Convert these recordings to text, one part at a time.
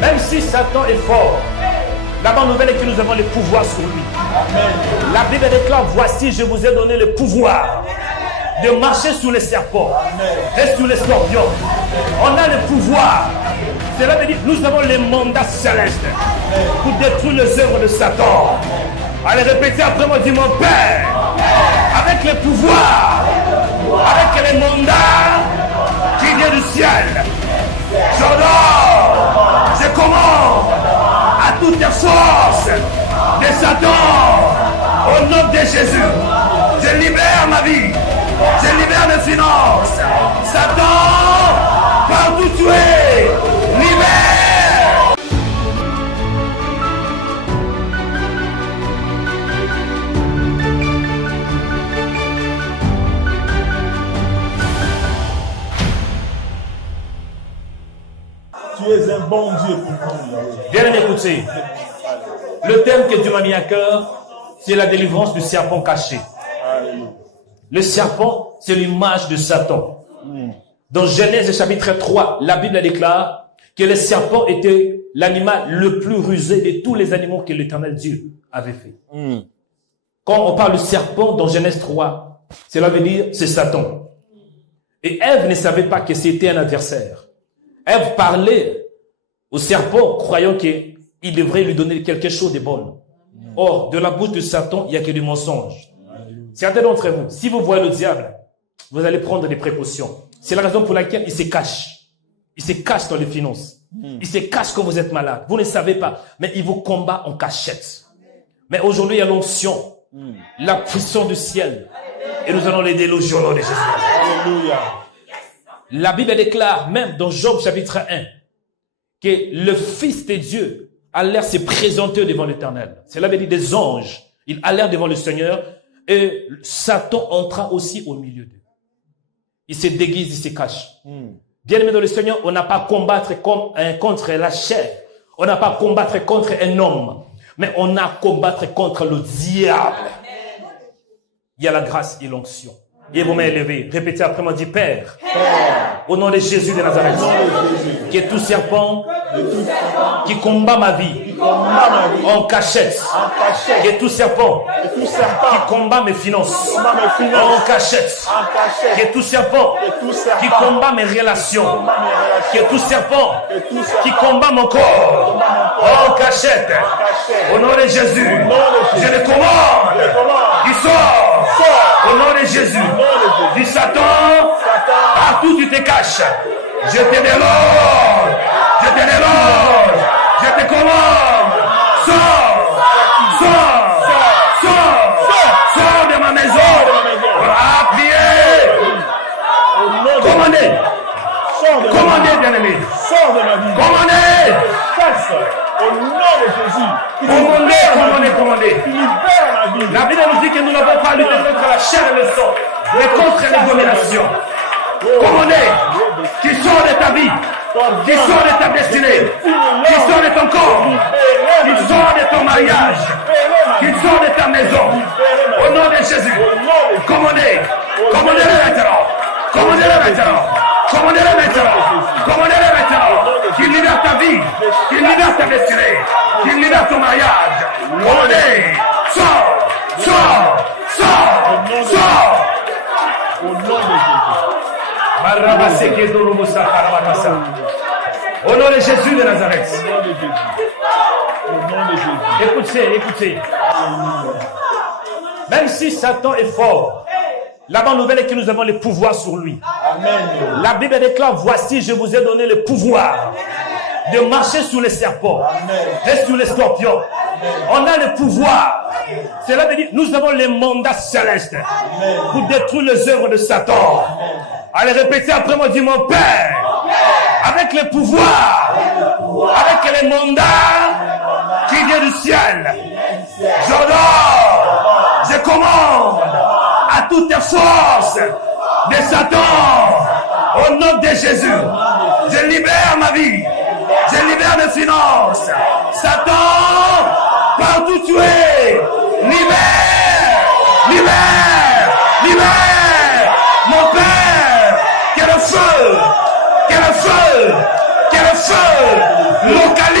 Même si Satan est fort, la bonne nouvelle est que nous avons le pouvoir sur lui. Amen. La Bible déclare, voici, je vous ai donné le pouvoir de marcher sur les serpents et sur les scorpions. On a le pouvoir. Cela veut dire que nous avons les mandats célestes pour détruire les œuvres de Satan. Allez répéter après moi, dis mon Père, avec le pouvoir, avec les mandats qui viennent du ciel, j'ordonne, je commande à toutes les forces de Satan, au nom de Jésus, je libère ma vie, je libère mes finances. Satan, partout tu es, libère. Tu es un bon Dieu pour nous. Bien écoutez, le thème que Dieu m'a mis à cœur, c'est la délivrance du serpent caché. Le serpent, c'est l'image de Satan. Dans Genèse chapitre 3, la Bible déclare que le serpent était l'animal le plus rusé de tous les animaux que l'Éternel Dieu avait fait. Quand on parle de serpent dans Genèse 3, cela veut dire c'est Satan. Et Ève ne savait pas que c'était un adversaire. Ève parlait au serpent croyant qu'il devrait lui donner quelque chose de bon. Or, de la bouche de Satan, il n'y a que du mensonge. Certains d'entre vous, si vous voyez le diable, vous allez prendre des précautions. C'est la raison pour laquelle il se cache. Il se cache dans les finances. Il se cache quand vous êtes malade. Vous ne savez pas, mais il vous combat en cachette. Mais aujourd'hui, il y a l'onction, la puissance du ciel. Et nous allons l'aider au nom de Jésus. Alléluia. La Bible déclare, même dans Job chapitre 1, que le Fils de Dieu a l'air de se présenter devant l'Éternel. Cela veut dire des anges. Il a l'air devant le Seigneur. Et Satan entra aussi au milieu d'eux. Il se déguise, il se cache. Bien aimé dans le Seigneur, on n'a pas à combattre contre la chair. On n'a pas à combattre contre un homme. Mais on a à combattre contre le diable. Il y a la grâce et l'onction. Et vos mains élevées. Répétez après moi, dis Père, au nom de Jésus de Nazareth, qui est tout serpent qui combat ma vie en cachette, qui est tout serpent qui combat mes finances en cachette, qui est tout serpent qui combat mes relations, qui est tout serpent qui combat mon corps en cachette. Au nom de Jésus, je le commande, il sort. Au nom de Jésus, du Satan, partout tu te caches. Je te déloge, je te déloge, je te commande. Sors, sors, sors, sors de ma maison. Appuyez. Commandez, commandez, bien-aimé. Sors de ma vie. Commandez. Au nom de Jésus. Commandez, commandez, commandez. Tu libères ma vie. La Bible nous dit que nous n'avons pas lutté contre la chair et le sang, mais contre les dominations. Commandez, qui sort de ta vie, qui sort de ta destinée, qui sort de ton corps, qui sort de ton mariage, qui sort de ta maison. Au nom de Jésus, commandez, commandez-le maintenant, commandez-le maintenant, commandez-le maintenant, commandez-le maintenant, qui libère ta vie, qui libère ta destinée, qui libère ton mariage. Commandez, sors, sors, sors, sors. Au nom de Jésus. Au nom de Jésus de Nazareth. Au nom de Jésus. Au nom de Jésus. Écoutez, écoutez. Même si Satan est fort, la bonne nouvelle est que nous avons le pouvoir sur lui. Amen. La Bible déclare, voici, je vous ai donné le pouvoir de marcher sur les serpents et sur les scorpions. On a le pouvoir. Cela veut dire, nous avons les mandats célestes pour détruire les œuvres de Satan. Allez répéter après moi, dis mon Père, avec le pouvoir, avec les mandats qui viennent du ciel, j'ordonne, je commande à toutes les forces de Satan, au nom de Jésus, je libère ma vie, je libère mes finances. Satan, partout tu es, libère, libère, libère, mon Père, que le feu, que le feu, que le feu localise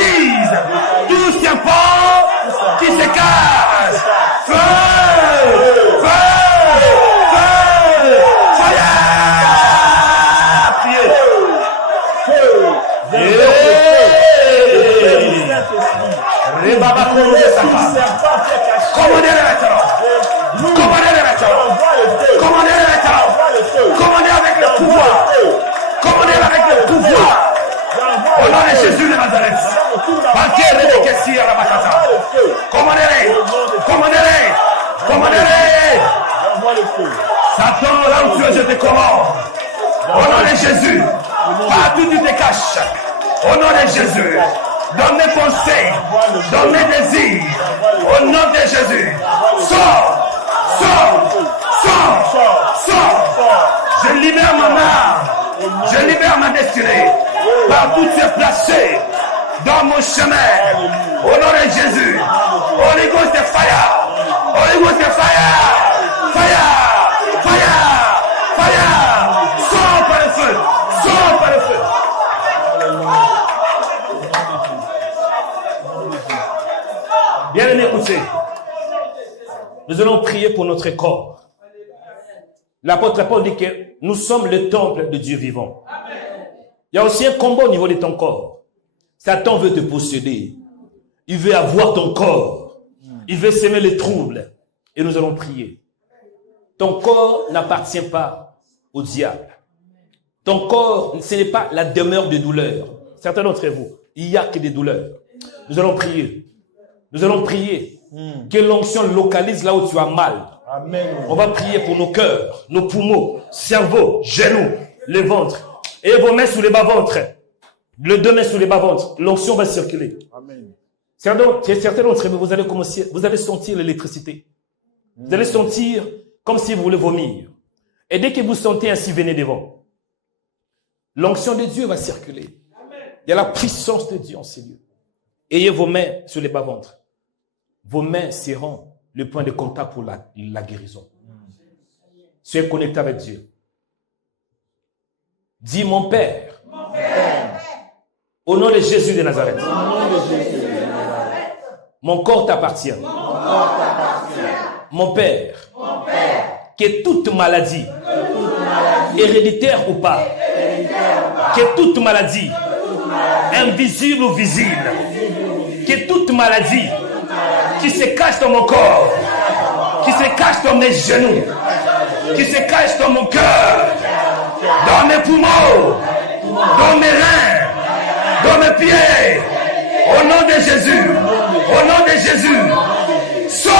Rabakuruze Saka. Commandez-les maintenant. Commandez-les maintenant. Commandez-les maintenant. Commandez avec le pouvoir. Commandez avec le pouvoir. Au nom de Jésus de Nazareth. Commandez-les. Commandez-les. Commandez-les. Satan, là où tu es, je te commande. Au nom de Jésus. Partout tu te caches. Au nom de Jésus. Dans mes pensées. Dans mes désirs. Au nom de Jésus. Sors. Sors. Sors. Sors. Je libère mon âme. Je libère ma destinée. Partout tu es placé. Dans mon chemin. Au nom de Jésus. Holy Ghost de fire. Holy Ghost de fire. Fire. Fire! Fire! Sors par le feu! Sors par le feu! Bien aimé, écoutez. Nous allons prier pour notre corps. L'apôtre Paul dit que nous sommes le temple de Dieu vivant. Il y a aussi un combat au niveau de ton corps. Satan veut te posséder. Il veut avoir ton corps. Il veut s'aimer les troubles. Et nous allons prier. Ton corps n'appartient pas au diable. Ton corps, ce n'est pas la demeure de douleur. Certains d'entre vous, il n'y a que des douleurs. Nous allons prier. Nous allons prier. Que l'onction localise là où tu as mal. Amen. On va prier pour nos cœurs, nos poumons, cerveau, genoux, le ventre. Et vos mains sous les bas-ventres. Les deux mains sous les bas-ventres. L'onction va circuler. Amen. Certains d'entre vous, vous allez sentir l'électricité. Vous allez sentir comme si vous voulez vomir. Et dès que vous sentez ainsi, venez devant. L'onction de Dieu va circuler. Il y a la puissance de Dieu en ces lieux. Ayez vos mains sur les bas-ventres. Vos mains seront le point de contact pour la guérison. Soyez connecté avec Dieu. Dis mon Père. Au nom de Jésus de Nazareth. Mon corps t'appartient. Mon Père. Que toute maladie, héréditaire ou pas, que toute maladie, invisible ou visible, que toute maladie qui se cache dans mon corps, qui se cache dans mes genoux, qui se cache dans mon cœur, dans mes poumons, dans mes reins, dans mes pieds, au nom de Jésus, au nom de Jésus, sors,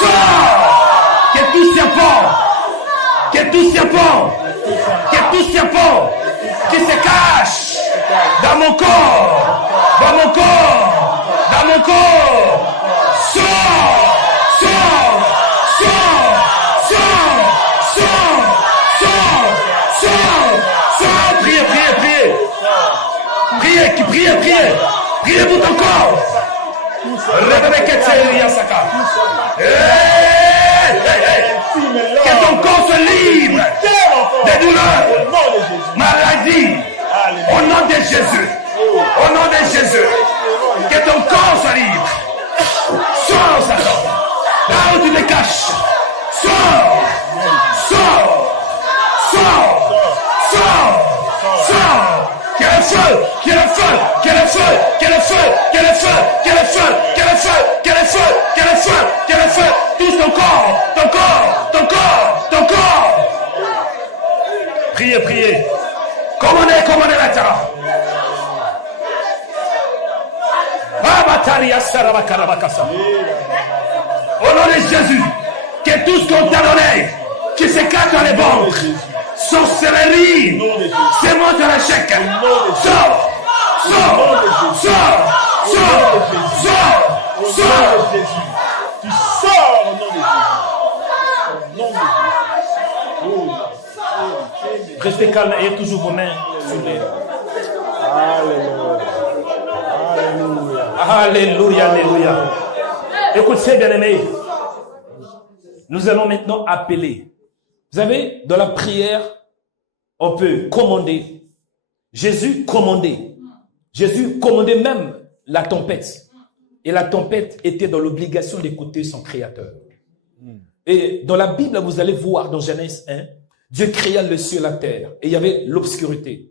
sors. Que tout serpent qui se cache dans mon corps, sors, priez pour ton corps. Que ton corps se libre des douleurs, maladie, au nom de Jésus. Au nom de Jésus. Que ton corps soit libre. Sors, Satan. Là où tu te caches. Sors. Sors. Sors. Sors. Sors. Qu'il y ait le feu. Qu'il y ait le feu. Qu'il y ait le feu. Qu'il y ait le feu. Qu'il y ait le feu. Qu'il y ait le feu. Qu'il y ait le feu. Qu'il y ait le feu. Qu'il y ait le feu. Qu'il y ait le feu. Touche ton corps. Ton corps. Ton corps. Ton corps. Priez, priez. Commandez maintenant. Au nom de Jésus, que tout ce qu'on t'a donné, qui se cache dans les banques, sorcellerie, c'est mon échec. Sors, sors, sors, sors, sors, sors. Tu sors au nom de Jésus. Au nom de Jésus. Restez calme et toujours vos mains sur les... Alléluia. Alléluia, alléluia. Écoutez, bien-aimés, nous allons maintenant appeler. Vous savez, dans la prière, on peut commander. Jésus commandait. Jésus commandait même la tempête. Et la tempête était dans l'obligation d'écouter son Créateur. Et dans la Bible, vous allez voir dans Genèse 1, Dieu créa le ciel et la terre. Et il y avait l'obscurité.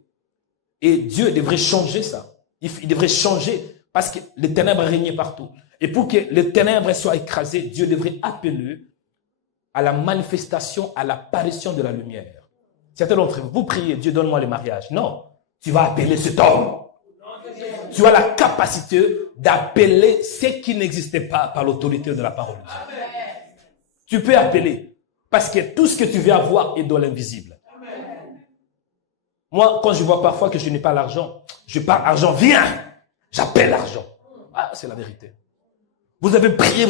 Et Dieu devrait changer ça. Il devrait changer. Parce que les ténèbres régnaient partout. Et pour que les ténèbres soient écrasées, Dieu devrait appeler à la manifestation, à l'apparition de la lumière. Certains d'entre vous, vous priez, Dieu donne-moi le mariage. Non, tu vas appeler cet homme. Tu as la capacité d'appeler ce qui n'existait pas par l'autorité de la parole de Dieu. Tu peux appeler, parce que tout ce que tu veux avoir est dans l'invisible. Moi, quand je vois parfois que je n'ai pas l'argent, je parle argent, viens, j'appelle l'argent. Ah, c'est la vérité. Vous avez prié,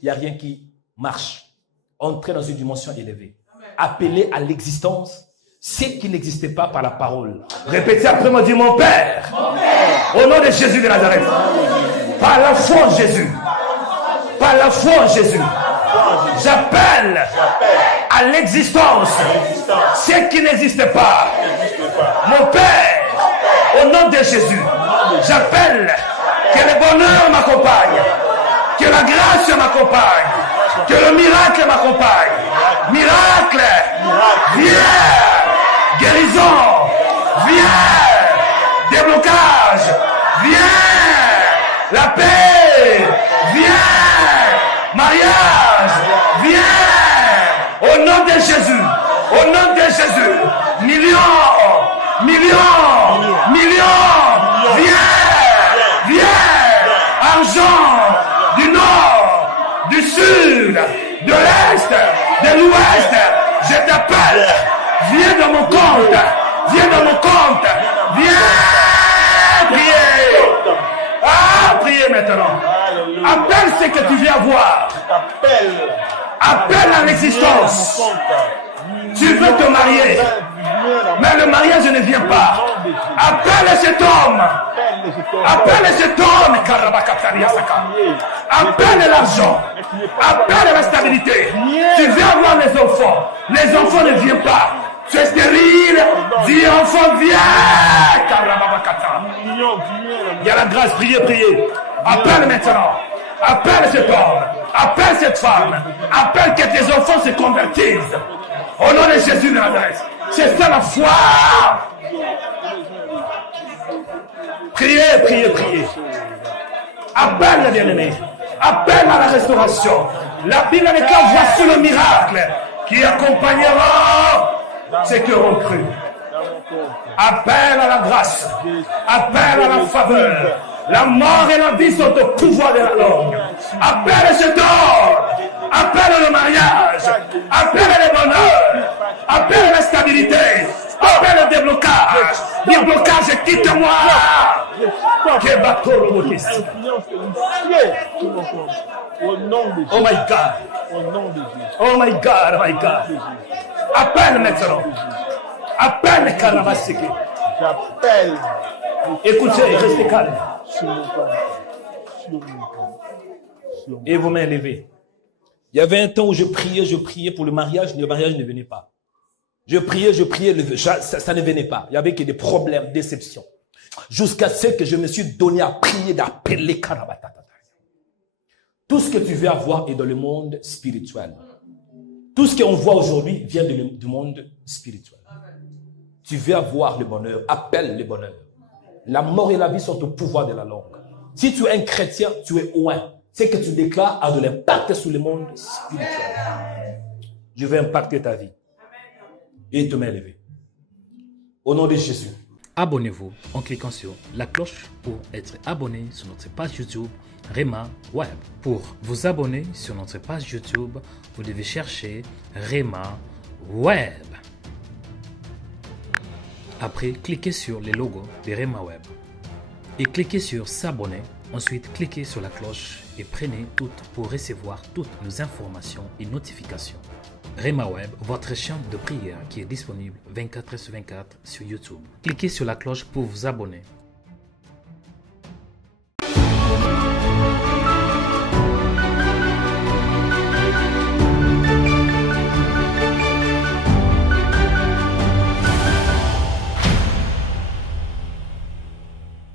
il n'y a rien qui marche. Entrez dans une dimension élevée. Appelez à l'existence ce qui n'existait pas par la parole. Répétez après moi, dis mon Père, au nom de Jésus de Nazareth, par la foi en Jésus, par la foi en Jésus, j'appelle à l'existence ce qui n'existait pas. Mon Père, au nom de Jésus, j'appelle que le bonheur m'accompagne, que la grâce m'accompagne, que le miracle m'accompagne. Miracle, viens, guérison, viens, déblocage, viens, la paix, viens, mariage, viens, au nom de Jésus, au nom de Jésus, millions, viens, argent, du nord, du sud, de l'est, de l'ouest, je t'appelle, viens dans mon compte, viens prier. Ah, priez maintenant. Appelle ce que tu viens voir. Appelle à l'existence. Tu veux te marier, mais le mariage ne vient pas. Appelle cet homme. Appelle l'argent. Appelle la stabilité. Tu veux avoir les enfants. Les enfants ne viennent pas. Tu es stérile. Dis enfant, viens. Il y a la grâce. Priez. Appelle maintenant. Appelle cet homme. Appelle cette femme. Appelle que tes enfants se convertissent. Au nom de Jésus de Nazareth. C'est ça la foi. Priez. Appelle le bien-aimé. Appelle à la restauration. La Bible déclare, voici le miracle qui accompagnera ceux qui auront cru. Appelle à la grâce. Appelle à la faveur. La mort et la vie sont au pouvoir de la langue. Appelle cet homme. Appelle le mariage. Appelle le bonheur. Appelle la stabilité. Appelle le déblocage. Déblocage, quitte-moi. Que bateau le motis. Oh my God. Oh my God. Appelle maintenant. Appelle Karabasiki. J'appelle. Écoutez, restez calme. Et vos mains levées. Il y avait un temps où je priais pour le mariage ne venait pas. Je priais, ça ne venait pas. Il y avait que des problèmes, déceptions. Jusqu'à ce que je me suis donné à prier d'appeler Karabatata. Tout ce que tu veux avoir est dans le monde spirituel. Tout ce qu'on voit aujourd'hui vient du monde spirituel. Tu veux avoir le bonheur, appelle le bonheur. La mort et la vie sont au pouvoir de la langue. Si tu es un chrétien, tu es loin. Ce que tu déclares a de l'impact sur le monde spirituel. Je vais impacter ta vie. Et te mets levé. Au nom de Jésus. Abonnez-vous en cliquant sur la cloche pour être abonné sur notre page YouTube Rema Web. Pour vous abonner sur notre page YouTube, vous devez chercher Rema Web. Après, cliquez sur le logo de Rema Web et cliquez sur s'abonner. Ensuite, cliquez sur la cloche et prenez toutes pour recevoir toutes nos informations et notifications. Rema Web, votre chaîne de prière qui est disponible 24h sur 24 sur YouTube. Cliquez sur la cloche pour vous abonner.